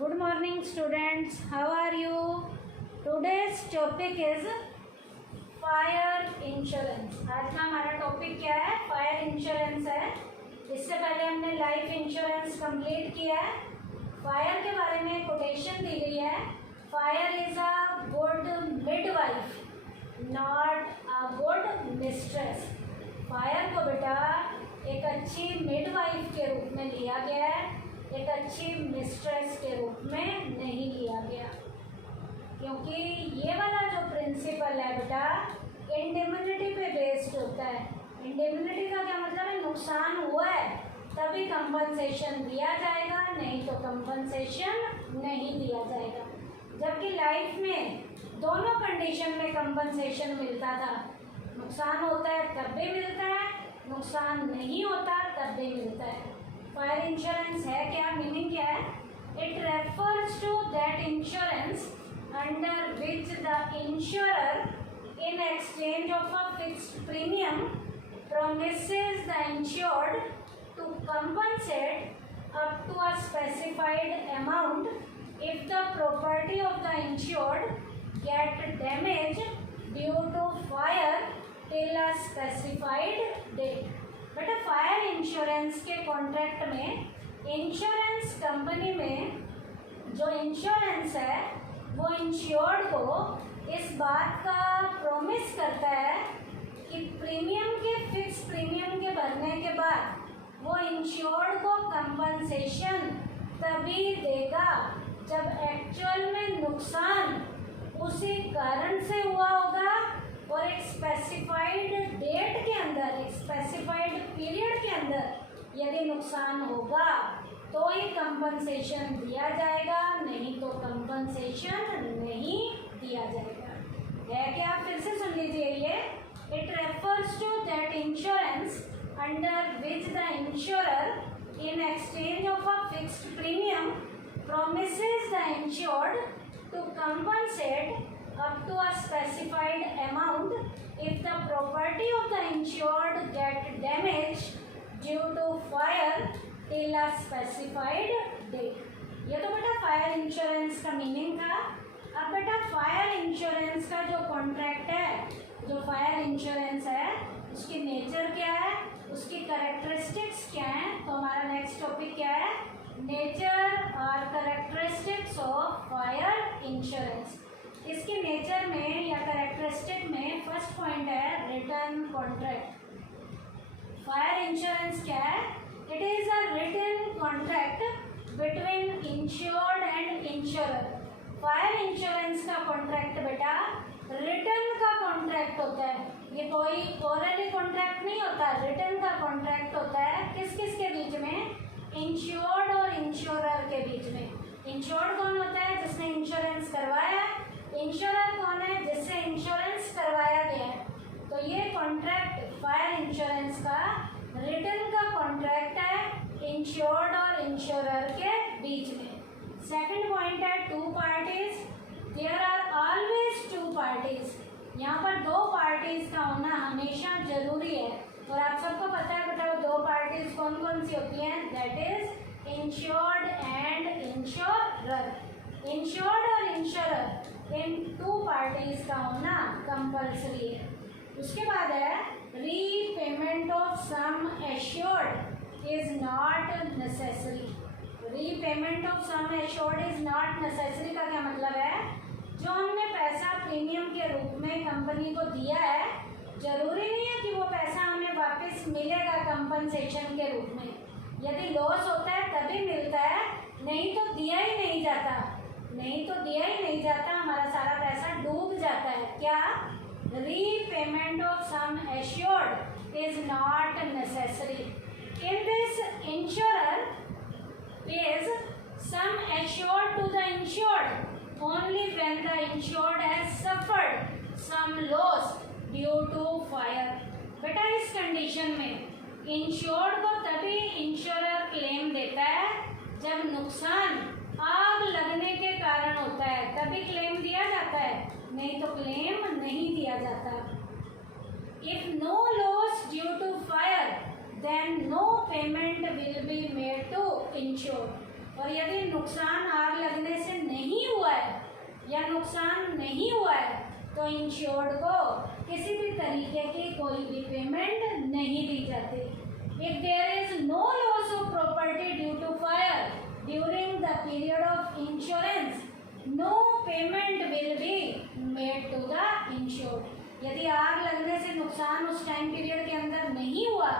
Good morning students, how are you? Today's topic is fire insurance. आज का हमारा topic क्या है? फायर इंश्योरेंस है। इससे पहले हमने लाइफ इंश्योरेंस कंप्लीट किया है। फायर के बारे में कोटेशन दी गई है, fire is a good midwife not a good mistress. Fire को बेटा एक अच्छी मिडवाइफ के रूप में लिया गया है, एक अच्छी मिस्ट्रेस के रूप में नहीं लिया गया, क्योंकि ये वाला जो प्रिंसिपल है बेटा इंडेमनिटी पे बेस्ड होता है। इंडेमनिटी का क्या मतलब है? नुकसान हुआ है तभी कंपनसेशन दिया जाएगा, नहीं तो कंपनसेशन नहीं दिया जाएगा। जबकि लाइफ में दोनों कंडीशन में कंपनसेशन मिलता था। नुकसान होता है तब भी मिलता है, नुकसान नहीं होता तब भी मिलता है। फायर इंश्योरेंस है क्या? मीनिंग क्या है? It refers to that insurance under which the insurer in exchange of a fixed premium promises the insured to compensate up to a specified amount if the property of the insured get damaged due to fire till a specified date। बेटा fire insurance के contract में insurance company में जो insurance है वो insured को इस बात का प्रॉमिस करता है कि प्रीमियम के फिक्स प्रीमियम के भरने के बाद वो इंश्योर्ड को कंपनसेशन तभी देगा जब एक्चुअल में नुकसान उसी कारण से हुआ होगा और एक स्पेसिफाइड डेट के अंदर, एक स्पेसिफाइड पीरियड के अंदर यदि नुकसान होगा तो ही कंपनसेशन दिया जाएगा, नहीं तो कंपनसेशन नहीं दिया जाएगा। है क्या? फिर से सुन लीजिए ये। It refers to that insurance under which the insurer in exchange of a fixed premium promises the insured to compensate up to a specified amount if the property of the insured get damaged due to fire till a specified date। ये तो बेटा fire insurance का meaning था। अब बेटा fire insurance का जो contract है, जो फायर इंश्योरेंस है उसकी नेचर क्या है, उसकी कैरेक्टरिस्टिक्स क्या है। तो हमारा नेक्स्ट टॉपिक क्या है? नेचर और कैरेक्टरिस्टिक्स ऑफ फायर इंश्योरेंस। इसकी नेचर में या कैरेक्टरिस्टिक में फर्स्ट पॉइंट है रिटन कॉन्ट्रैक्ट। फायर इंश्योरेंस क्या है? It is a written contract between insured and insurer. Fire insurance का कॉन्ट्रैक्ट बेटा रिटन का कॉन्ट्रैक्ट होता है। ये कोई ओरली कॉन्ट्रैक्ट नहीं होता, रिटन का कॉन्ट्रैक्ट होता है। किस किस के बीच में? इंश्योर्ड और इंश्योरर के बीच में। इंश्योर्ड कौन होता है? जिसने इंश्योरेंस करवाया है। इंश्योरर कौन है? जिससे इंश्योरेंस करवाया गया है। तो ये कॉन्ट्रैक्ट फायर इंश्योरेंस का रिटन का कॉन्ट्रैक्ट है इंश्योर्ड और इंश्योरर के बीच में। सेकंड पॉइंट है two parties. There are always two parties. यहाँ पर दो पार्टीज का होना हमेशा जरूरी है। और आप सबको पता है बेटा वो दो पार्टीज कौन कौन सी होती हैं? That is insured and insurer. Insured और इंश्योरर इन टू पार्टीज का होना कंपल्सरी है। उसके बाद है repayment of sum assured is not necessary. Repayment of sum assured is not necessary का क्या मतलब है? जो हमने पैसा प्रीमियम के रूप में कंपनी को दिया है, जरूरी नहीं है कि वो पैसा हमें वापस मिलेगा कंपनसेशन के रूप में। यदि लॉस होता है तभी मिलता है, नहीं तो दिया ही नहीं जाता। नहीं तो दिया ही नहीं जाता, हमारा सारा पैसा डूब जाता है। क्या? Repayment of sum assured is not necessary. In this insurer pays some assured to the insured only when the insured has suffered some loss due to fire। बेटा इस कंडीशन में इंश्योर्ड को तभी इंश्योरर क्लेम देता है जब नुकसान आग लगने के कारण होता है, तभी क्लेम दिया जाता है, नहीं तो क्लेम नहीं दिया जाता। If no loss due to fire then no payment will be made to insured। और यदि नुकसान आग लगने या नुकसान नहीं हुआ है तो इंश्योर्ड को किसी भी तरीके की कोई भी पेमेंट नहीं दी जाती। If there is no loss of property due to fire during the period of insurance no payment will be made to the insured. यदि आग लगने से नुकसान उस टाइम पीरियड के अंदर नहीं हुआ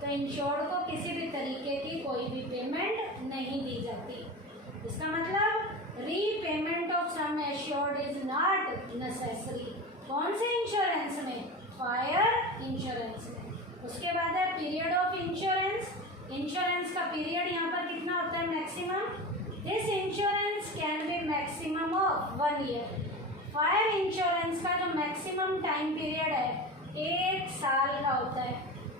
तो इंश्योर्ड को किसी भी तरीके की कोई भी पेमेंट नहीं दी जाती। इसका मतलब repayment of sum assured is not necessary. कौन से इंश्योरेंस में? फायर इंश्योरेंस में। उसके बाद है पीरियड ऑफ इंश्योरेंस। इंश्योरेंस का पीरियड यहाँ पर कितना होता है? Maximum. This insurance can be maximum of 1 year. Fire insurance का जो मैक्सिमम टाइम पीरियड है 1 साल का होता है।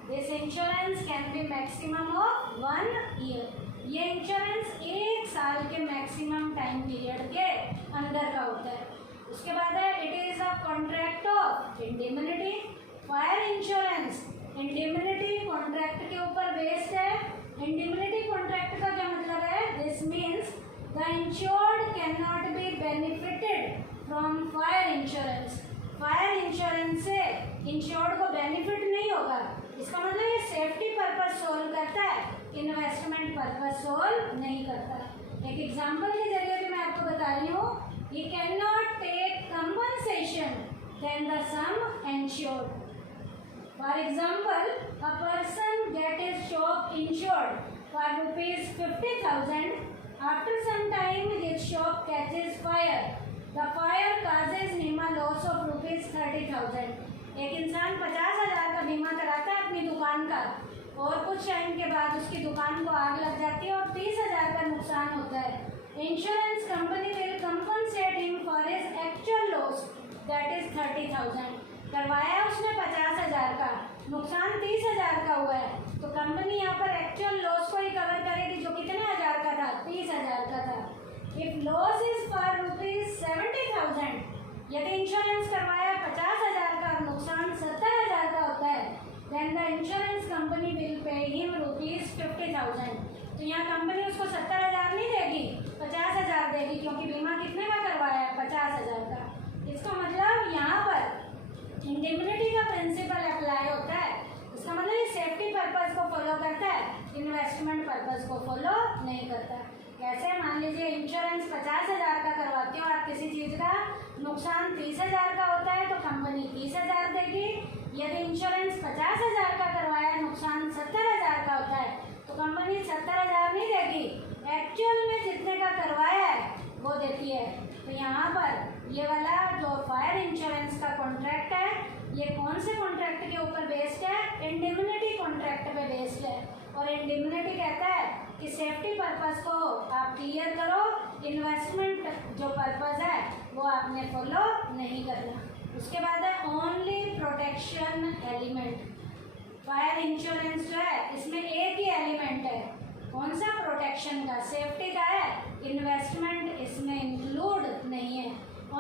This insurance can be maximum of 1 year. ये इंश्योरेंस 1 साल के मैक्सिमम टाइम पीरियड के अंदर का होता है। उसके बाद है it is a contract of indemnity. Fire insurance indemnity contract के ऊपर बेस्ड है। इंडेमनिटी कॉन्ट्रैक्ट का क्या मतलब है? This means the insured can not be benefited from fire insurance. Fire insurance से इंश्योर्ड को बेनिफिट नहीं होगा। इसका मतलब ये सेफ्टी पर्पस सोल्व करता है, इन्वेस्टमेंट पर्पस सोल्व नहीं करता। एक एग्जांपल के जरिए भी मैं आपको बता रही हूँ, he can not take compensation then the sum insured. For example, a person get his shop insured for ₹50,000। After some time his shop catches fire. The fire causes him a loss of ₹30,000। एक इंसान 50,000 का बीमा कराता है अपनी दुकान का और कुछ टाइम के बाद उसकी दुकान को आग लग जाती है और 30,000 का नुकसान होता है। Insurance company will compensate him for his actual loss that is 30,000। करवाया उसने 50,000 का, नुकसान 30,000 का हुआ है तो कंपनी यहाँ पर एक्चुअल लॉस को ही कवर करेगी जो कितने हजार का था? 30,000 का था। If loss is for ₹70,000, यदि इंश्योरेंस करवाया 50,000 का और नुकसान 70,000 का होता है, then the insurance company will pay him ₹50,000। तो यहाँ कंपनी उसको 70,000 नहीं देगी, 50,000 देगी क्योंकि बीमा कितने का करवाया है? 50,000 का। इसका मतलब यहाँ पर इंडेमनिटी का प्रिंसिपल अप्लाई होता है। इसका मतलब ये सेफ्टी पर्पज को फॉलो करता है, इन्वेस्टमेंट पर्पज को फॉलो नहीं करता। कैसे? मान लीजिए इंश्योरेंस 50,000 का करवाते हो आप किसी चीज़ का, नुकसान 30,000 का होता है तो कंपनी 30,000 देगी। यदि इंश्योरेंस 50,000 का करवाया, नुकसान 70,000 का होता है तो कंपनी 70,000 नहीं देगी, एक्चुअल में जितने का करवाया है वो देती है। तो यहाँ पर ये वाला जो फायर इंश्योरेंस का कॉन्ट्रैक्ट है, ये कौन से कॉन्ट्रैक्ट के ऊपर बेस्ड है? इंडेमनिटी कॉन्ट्रैक्ट पे बेस्ड है। और इंडेमनिटी कहता है कि सेफ्टी पर्पस को आप क्लियर करो, इन्वेस्टमेंट जो पर्पस है वो आपने फॉलो नहीं करना। उसके बाद है only protection element. Fire insurance जो है इसमें एक ही एलिमेंट है, कौन सा? प्रोटेक्शन का, सेफ्टी का है, इन्वेस्टमेंट इसमें इंक्लूड नहीं है।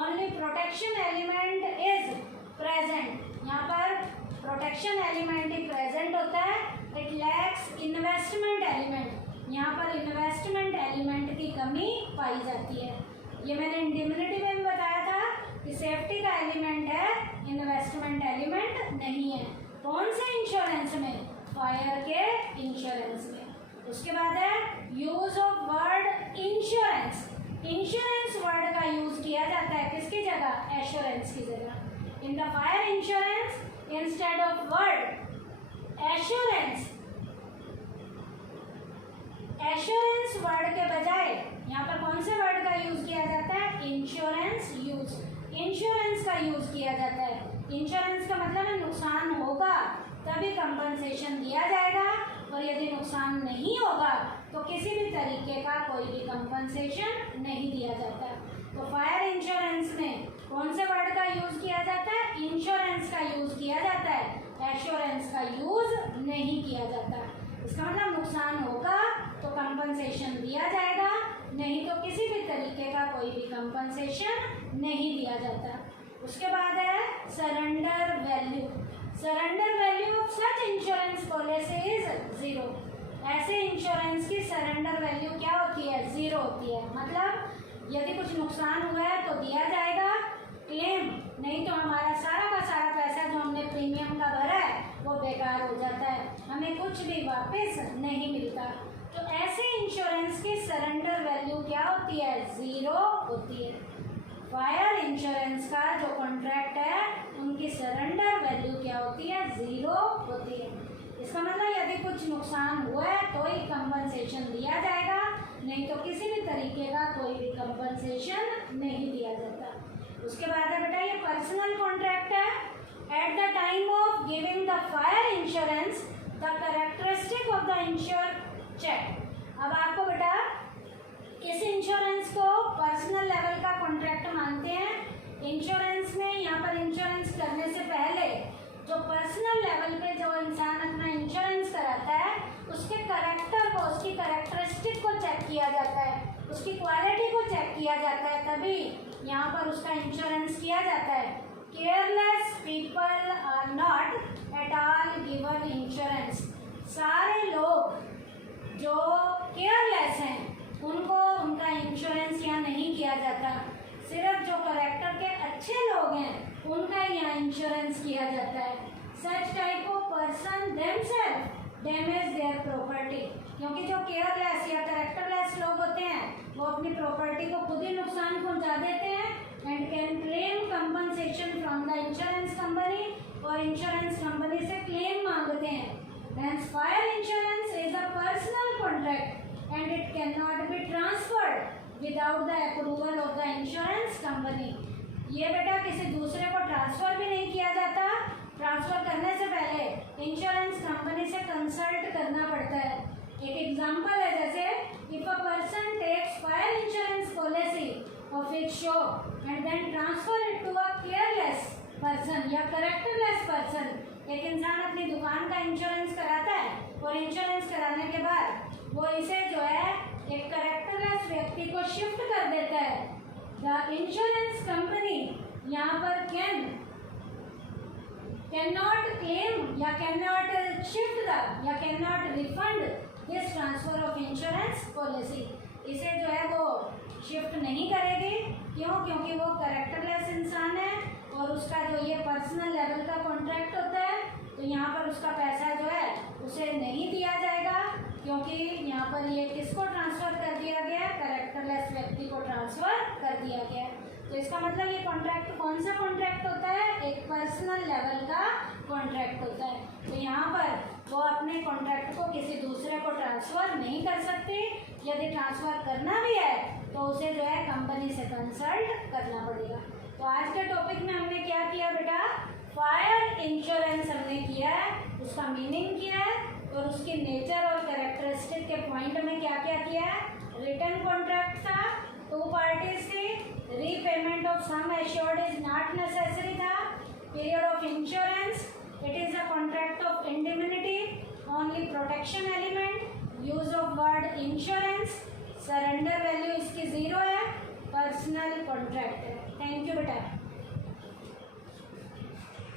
Only protection element is present. यहाँ पर प्रोटेक्शन एलिमेंट ही प्रेजेंट होता है। It lacks investment element. यहाँ पर इन्वेस्टमेंट एलिमेंट की कमी पाई जाती है। ये मैंने इंडेमनिटी में भी बताया था कि सेफ्टी का एलिमेंट है, इन्वेस्टमेंट एलिमेंट नहीं है। कौन से इंश्योरेंस में? फायर के इंश्योरेंस में। उसके बाद है use of word insurance. Insurance word का यूज किया जाता है किसकी जगह? एश्योरेंस की जगह। In the fire insurance instead of word assurance, assurance word के बजाय यहाँ पर कौन से वर्ड का यूज किया जाता है? इंश्योरेंस यूज, इंश्योरेंस का यूज किया जाता है। इंश्योरेंस का मतलब है नुकसान होगा तभी कंपनसेशन दिया जाएगा और यदि नुकसान नहीं होगा तो किसी भी तरीके का कोई भी कंपनसेशन नहीं दिया जाता। तो फायर इंश्योरेंस में कौन से वर्ड का यूज किया जाता है? इंश्योरेंस का यूज किया जाता है, एश्योरेंस का यूज नहीं किया जाता। इसका मतलब नुकसान होगा तो कंपनसेशन दिया जाएगा, नहीं तो किसी भी तरीके का कोई भी कंपनसेशन नहीं दिया जाता। उसके बाद है surrender value. Surrender value of such insurance policy is 0। ऐसे इंश्योरेंस की सरेंडर वैल्यू क्या होती है? 0 होती है। मतलब यदि कुछ नुकसान हुआ है तो दिया जाएगा क्लेम, नहीं तो हमारा सारा का सारा पैसा जो हमने प्रीमियम का भरा है वो बेकार हो जाता है, हमें कुछ भी वापस नहीं मिलता। तो ऐसे इंश्योरेंस की सरेंडर वैल्यू क्या होती है? 0 होती है। फायर इंश्योरेंस का जो कॉन्ट्रैक्ट है उनकी सरेंडर वैल्यू क्या होती है? 0 होती है। इसका मतलब यदि कुछ नुकसान हुआ है तो ही कंपनसेशन दिया जाएगा, नहीं तो किसी भी तरीके का कोई भी कंपनसेशन नहीं दिया जाता। उसके बाद है बेटा ये पर्सनल कॉन्ट्रैक्ट है। At the time of giving the fire insurance the characteristic of the insure check. अब आपको बेटा इस इंश्योरेंस को पर्सनल लेवल का कॉन्ट्रैक्ट मानते हैं। इंश्योरेंस में यहाँ पर इंश्योरेंस करने से पहले जो पर्सनल लेवल पे जो इंसान अपना इंश्योरेंस कराता है उसके करेक्टर को, उसकी कैरेक्टरिस्टिक को चेक किया जाता है, उसकी क्वालिटी को चेक किया जाता है, तभी यहाँ पर उसका इंश्योरेंस किया जाता है। Careless people are not at all given insurance. सारे लोग जो केयरलेस हैं उनको उनका इंश्योरेंस यहाँ नहीं किया जाता, सिर्फ जो करेक्टर के अच्छे लोग हैं उनका यहाँ इंश्योरेंस किया जाता है। Such type of person themselves damage their property, क्योंकि जो केयरलेस या करेक्टरलेस लोग होते हैं वो अपनी प्रॉपर्टी को खुद ही नुकसान पहुंचा देते हैं and can claim compensation from the insurance company, और इंश्योरेंस कंपनी से क्लेम मांगते हैं। Hence, fire insurance is a personal contract and it cannot be transferred without the approval of the insurance company. ये बेटा किसी दूसरे को ट्रांसफर भी नहीं किया जाता। ट्रांसफर करने से पहले इंश्योरेंस कंपनी से कंसल्ट करना पड़ता है। एक एग्जांपल है, जैसे if a person takes fire insurance policy of its shop and then transfer it to a careless person या करेक्टरलेस पर्सन। एक इंसान अपनी दुकान का इंश्योरेंस कराता है और इंश्योरेंस कराने के बाद वो इसे जो है एक करेक्टरलेस व्यक्ति को शिफ्ट कर देता है। द इंश्योरेंस कंपनी यहाँ पर कैन नॉट क्लेम या कैन नॉट शिफ्ट द या can not refund this transfer of insurance policy. इसे जो है वो शिफ्ट नहीं करेगी। क्यों? क्योंकि वो करेक्टरलेस इंसान है और उसका जो ये पर्सनल लेवल का कॉन्ट्रैक्ट होता है, तो यहाँ पर उसका पैसा जो है उसे नहीं दिया जाएगा, क्योंकि यहाँ पर ये किसको ट्रांसफ़र कर दिया गया? करेक्टरलेस व्यक्ति को ट्रांसफ़र कर दिया गया। तो इसका मतलब ये कॉन्ट्रैक्ट कौन सा कॉन्ट्रैक्ट होता है? एक पर्सनल लेवल का कॉन्ट्रैक्ट होता है। तो यहाँ पर वो अपने कॉन्ट्रैक्ट को किसी दूसरे को ट्रांसफ़र नहीं कर सकती। यदि ट्रांसफ़र करना भी है तो उसे जो है कंपनी से कंसल्ट करना पड़ेगा। तो आज के टॉपिक में हमने क्या किया बेटा? फायर इंश्योरेंस हमने किया है, उसका मीनिंग किया है और उसकी नेचर और कैरेक्टरिस्टिक के पॉइंट में क्या क्या किया है। रिटर्न कॉन्ट्रैक्ट था, 2 पार्टीज थी, repayment of sum assured is not necessary था, period of insurance, it is a contract of indemnity, only protection element,